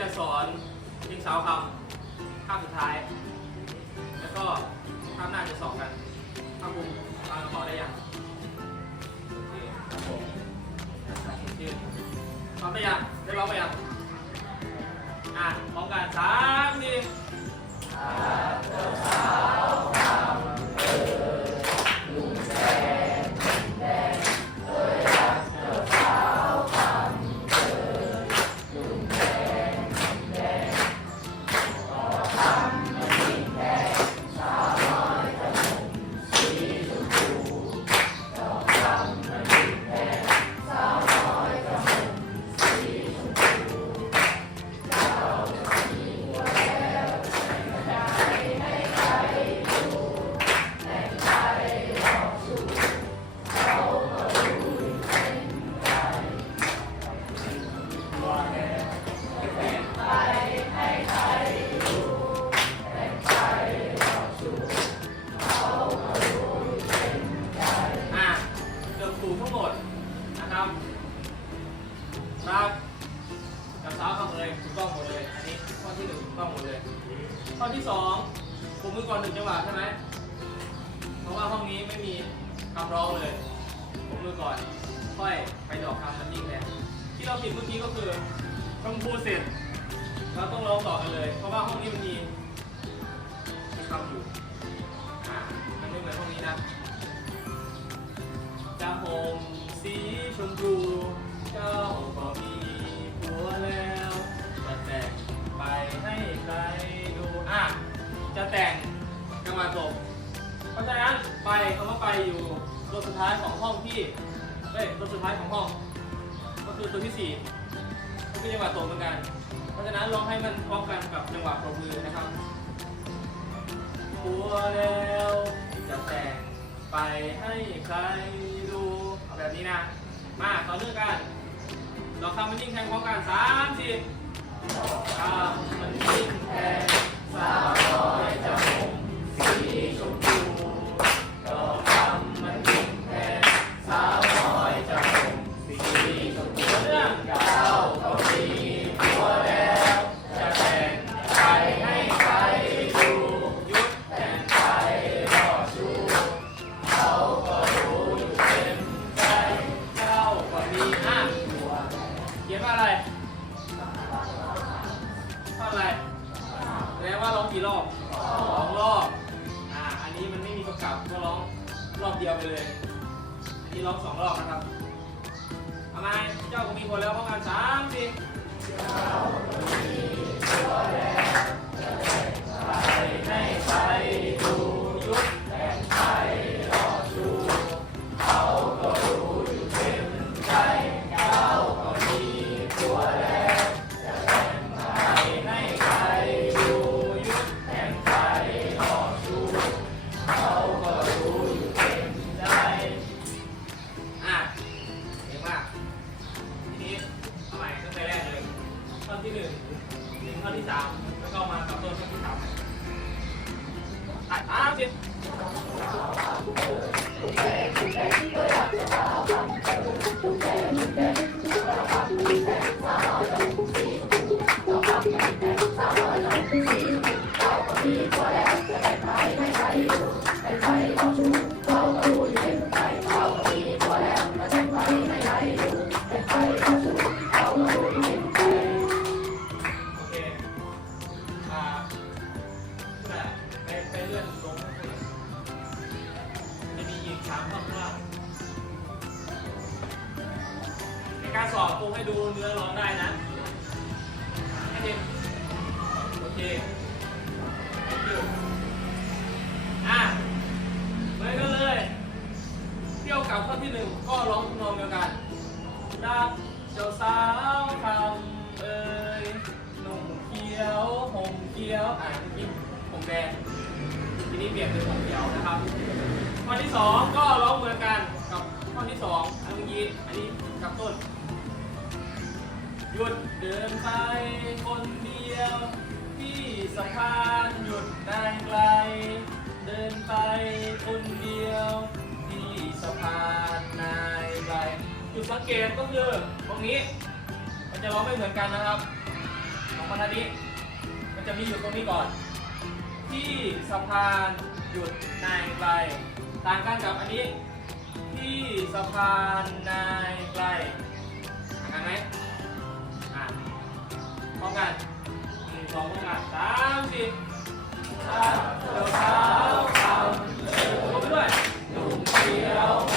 จะสอนยิงสาวคำภาพสุดท้าย แล้วก็ภาพหน้าจะสอบกันภาพภูมิฟังต่อได้ยังโอเคครับผมยืนพร้อมไปยังได้ร้องไปยังอะพร้อมกันสามทีอ่ มีคำร้องเลย ผมมือก่อน ค่อยไปดอกคำมันยิ่งแรงที่เราผิดเมื่อกี้ก็คือคำพูดเสร็จเราต้องร้องต่อกันเลย เพราะว่าห้องนี้มันมีมีคำอยู่อ่ามันไม่เหมือนห้องนี้นะจะห่มสีชมพูเจ้าก็มีผัวแล้วจะแต่งไปให้ใครดูอะจะแต่งจังหวะจบเพ ราะฉะนั้นไปคำว่าไปอยู่ตัวสุดท้ายของห้องที่เอ้ยตัวสุดท้ายของห้อง ก็คือตัวที่สี่ก็คือจังหวะตกเหมือนกัน เพราะฉะนั้นลองให้มันพร้อมกันกับจังหวะปรบมือนะครับผัวแล้วจะแต่งไปให้ใครดูเอาแบบนี้นะ มาต่อเนื่องกันเราคำมันยิ่งแทงพร้อมกันสามสี่คำมันยิ่งแทง ว่าอะไรแสดงว่าร้องกี่รอบสองรอบ อ่า อันนี้มันไม่มีประกับก็ร้องรอบเดียวไปเลย อันนี้ร้องสองรอบนะครับทำไมเจ้าก็มีคนแล้วพร้องกันสามสี่ให้ โการสอบครูให้ดูเนื้อร้องได้นะให้เด็กโอเคอะเมือนกันเลยเที่ยวกับข้อที่หนึ่งก็ร้องทำนองเดียวกันรักเจ้าสาวคำเอ่ยหนุ่มเขียวห่มเขียวอะเมื่อกี้ผมแดงทีนี้เปลี่ยนเป็นผมเขียวนะครับข้อที่สองก็ร้องเหมือนกันกับข้อที่สองอันเมื่อกี้อันนี้กับต้น หยุดเดินไปคนเดียว ที่สะพานหยุดนางไกล เดินไปคนเดียว ที่สะพานนายไกลจุดสังเกตก็คือตรงนี้ มันจะร้องไม่เหมือนกันนะครับของบรรทัดนี้ มันจะมีอยู่ตรงนี้ก่อน ที่สะพานหยุดนายไกลต่างกันกับอันนี้ ที่สะพานนายไกลเห็นไหม พร้อมกันหนึ่งสองพร้อมกันสามสี่สามเท้าคำเดินด้วยหนุ่มเขียว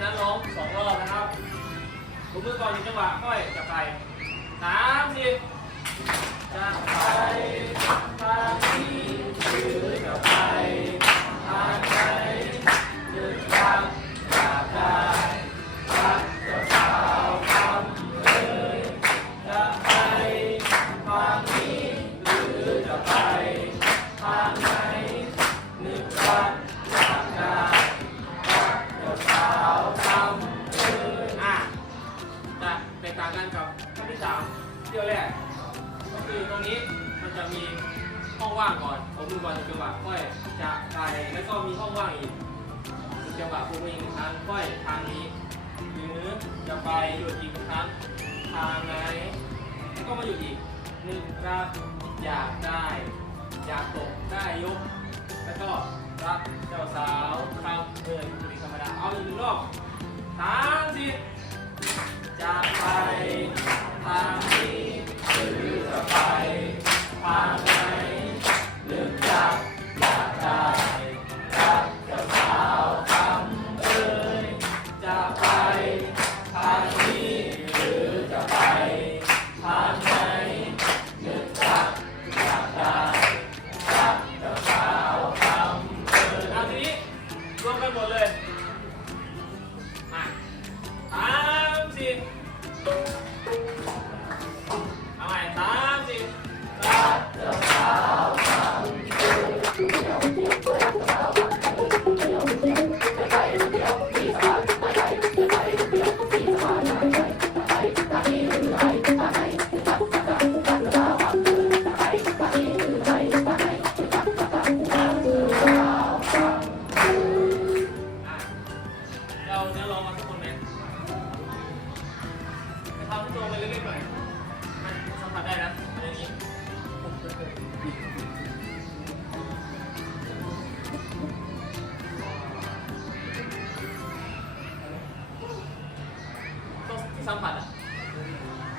ะนั้นร้องสองรอบนะครับคุณมือก่อนจังหวะค่อยจับไปสามสิบจับไปทางนี้หรือจับไปทางไหนหรือทาง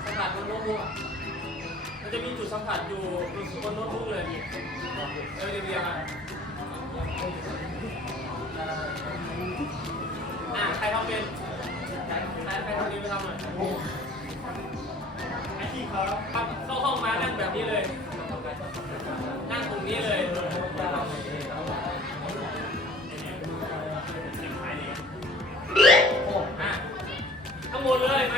สัมผัสบนโน้ตบุ๊กอะมันจะมีจุดสัมผัสอยู่บนโน้ตบุ๊กเลยเออเรียงๆอะใครทำเป็นใครใครทำเป็นไปทำหน่อยไอที่เขาครับเข้าห้องมานั่งแบบนี้เลย นั่งตรงนี้เลยข้างบนเลยไหม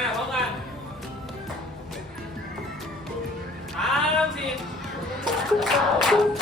Thank you.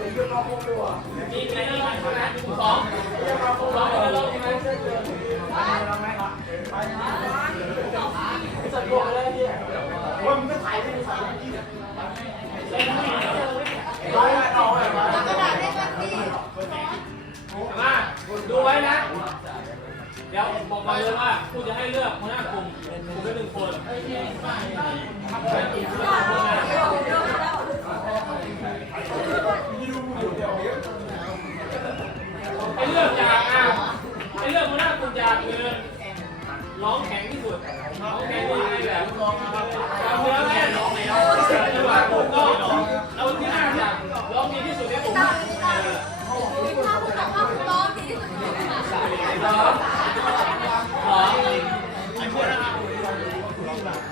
มีใครได้ร้องไหมสองสองได้ร้องไหมมาดูไว้นะ เดี๋ยวบอกมาเลยว่าคุณจะให้เลือกหัวหน้ากลุ่มกลุ่มละหนึ่งคน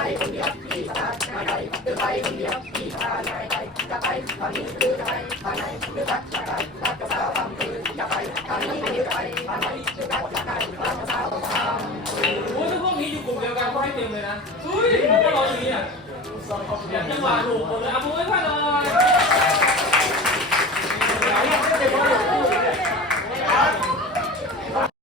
อะพร้อมยังพร้อมเพื่อนนะสามสี่โอ้ยถ้าพวกนี้อยู่กลุ่มเดียวกันก็ให้เต็มเลยนะเฮ้ยพวกเราอย่างนี้อะเดี๋ยวจังหวะถูกหมดเลยเอามือไว้ก่อหน่อย